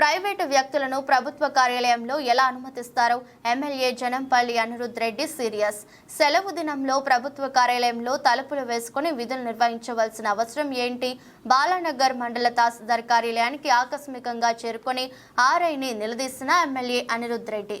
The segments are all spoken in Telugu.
ప్రైవేటు వ్యక్తులను ప్రభుత్వ కార్యాలయంలో ఎలా అనుమతిస్తారో? MLA Janampalli Anirudh Reddy serious. సెలవు దినంలో ప్రభుత్వ కార్యాలయంలో తలుపులు వేసుకుని విధులు నిర్వహించవలసిన అవసరం ఏంటి? బాలానగర్ మండల తహసీల్దార్ కార్యాలయానికి ఆకస్మికంగా చేరుకొని ఆర్ఐని నిలదీసిన ఎమ్మెల్యే అనిరుద్ రెడ్డి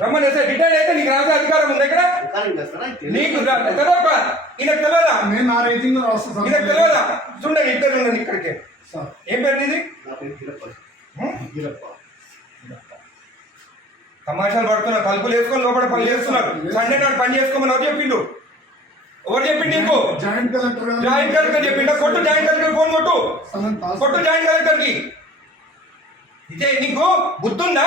రమ్మని సార్. రిటైర్ అయితే నీకు రాసే అధికారం ఉంది ఇక్కడ నీకు తెలియక ఈయనకు తెలియదా నేను నా రేటింగ్ రాస్తాను. ఈయనకు తెలియదా చూడండి ఇద్దరు ఉండండి ఇక్కడికి. ఏం పేరు? గిరప్ప. తమాషాలు పడుతున్నారు తలుపులు వేసుకొని లోపల పని చేస్తున్నారు. సండే నాడు పని చేసుకోమని ఎవరు చెప్పిండు? ఎవరు చెప్పిండు నీకు? జాయింట్ కలెక్టర్ జాయింట్ కలెక్టర్ చెప్పిండ. కొట్టు జాయింట్ కలెక్టర్ ఫోన్ కొట్టు. కొట్టు జాయింట్ కలెక్టర్కి. ఇదే నీకు బుద్ధుందా?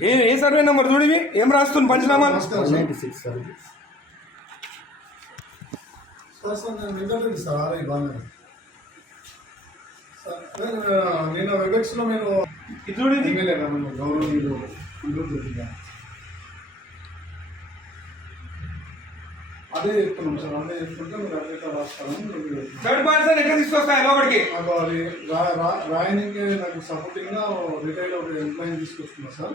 ఏ ఏ సర్వే నెంబర్ చూడివి ఏం రాస్తుంది పంచనామా? సార్ నేను సార్ సార్ నేను, వెబెక్స్లో నేను ఇది. గౌరవనీయులు అదే చెప్తున్నాం సార్ అదే చెప్తుంటే మీరు అదే రాస్తారని థర్డ్ పర్సన్ తీసుకొస్తాయి లోపలికి? నాకు రాయనికి నాకు సపోర్టింగ్గా రిటైల్ ఒక ఎంప్లాయీ తీసుకొస్తున్నా సార్.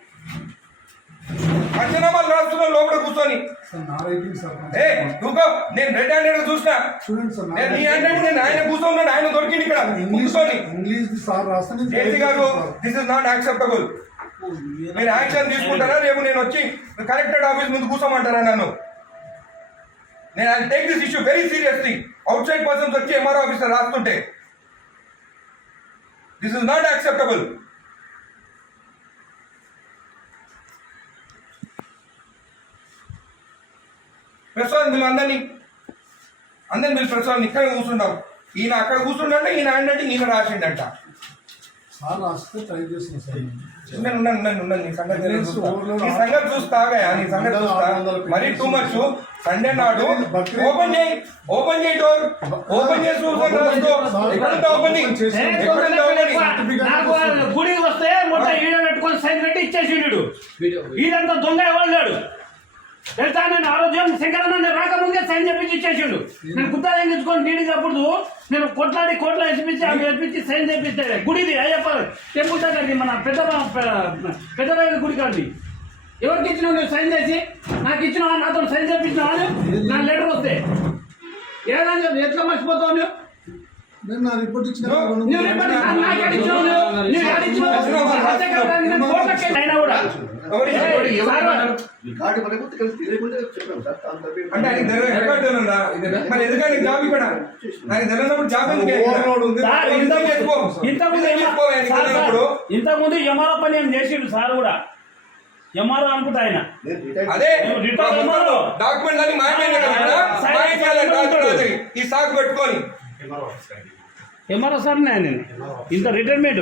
పంచనామాలు రాస్తున్నాం లోపల కూర్చొని. నేను రెడ్ హ్యాండెడ్ చూసిన. నేను నీ హ్యాండెడ్ నేను ఆయన కూర్చోన్నాడు ఆయన దొరికింది ఇక్కడ. కూర్చొని. ఇంగ్లీష్ సార్ జేసీ గారు దిస్ ఇస్ నాట్ యాక్సెప్టబుల్ మీరు యాక్షన్ తీసుకుంటారా? రేపు నేను వచ్చి కలెక్టరేట్ ఆఫీస్ ముందు కూర్చోమంటారా నన్ను? నేను I take this issue very seriously outside persons వచ్చి MRO officer రాస్తుంటే. This is not acceptable Prasad మీరు అందరినీ అందరిని మీరు ప్రసాద్ ఇక్కడ కూర్చుంటాం ఈయన అక్కడ కూర్చుండంటే ఈయన అంటే ఈయన రాసిండంట. సార్ రాస్తే ట్రై చేస్తున్నా సార్. నేను ఉన్నాను ఉన్నాను ఉన్నాను నీ సంగతి నీ సంగతి చూస్తా ఆగయ్యా, నీ సంగతి చూస్తా. మరీ టూ మచ్ సండే నాడు ఓపెన్ చేయి ఓపెన్ చేయి డోర్ ఓపెన్ చేసి రాసుకో. ఓపెన్ గుడికి వస్తే మొత్తం ఈడ పెట్టుకొని సైన్ పెట్టి ఇచ్చేసిండు ఈడంతా దొంగ ఎవరు లేడు? తెలుసా నేను ఆరోగ్యం శంకరన్న నేను రాకముందే సైన్ చెప్పించి ఇచ్చేసిండు. నేను గుత్తా ఎంగించుకొని నీడికి అప్పుడు నేను కొట్లాడి కోట్ల ఎసిపించి ఆమె ఎసిపించి సైన్ చేపిస్తే గుడిది అయ్యప్ప టెంపుల్ దగ్గరది మన పెద్ద పెద్ద గుడి కాదు ఎవరికి ఇచ్చినావు నువ్వు సైన్ చేసి నాకు ఇచ్చినావా? నాతో సైన్ చేపించినావా నా లెటర్ వస్తే. ఏదని చెప్పి ఎట్లా మర్చిపోతావు నువ్వు? నేను నా రిపోర్ట్ ఇచ్చిన అయినా కూడా. సార్, రికార్డు మనకు తెలిసి తెలియకుండా చెప్పాము సార్ దాని తప్ప అంటే ఆయన తెలియదు రికార్డు ఉందా? మరి ఎందుకంటే జాబ్ ఇక్కడ? ఆయన తెలియనప్పుడు జాబ్ ఎందుకు ఓవర్లోడ్ ఉంది. సార్, ఇంత ఇంతకు- చేసుకో ఇంతకుముందు ఇంతకుముందు ఎంఆర్ఓ పని ఏం చేసిండు సార్ కూడా? ఎంఆర్ఓ అనుకుంటా ఆయన. అదే. డాక్యుమెంట్ ఈ పెట్టుకొని. ఎంఆర్ఓ సార్ నేను. ఇంత రిటైర్మెంట్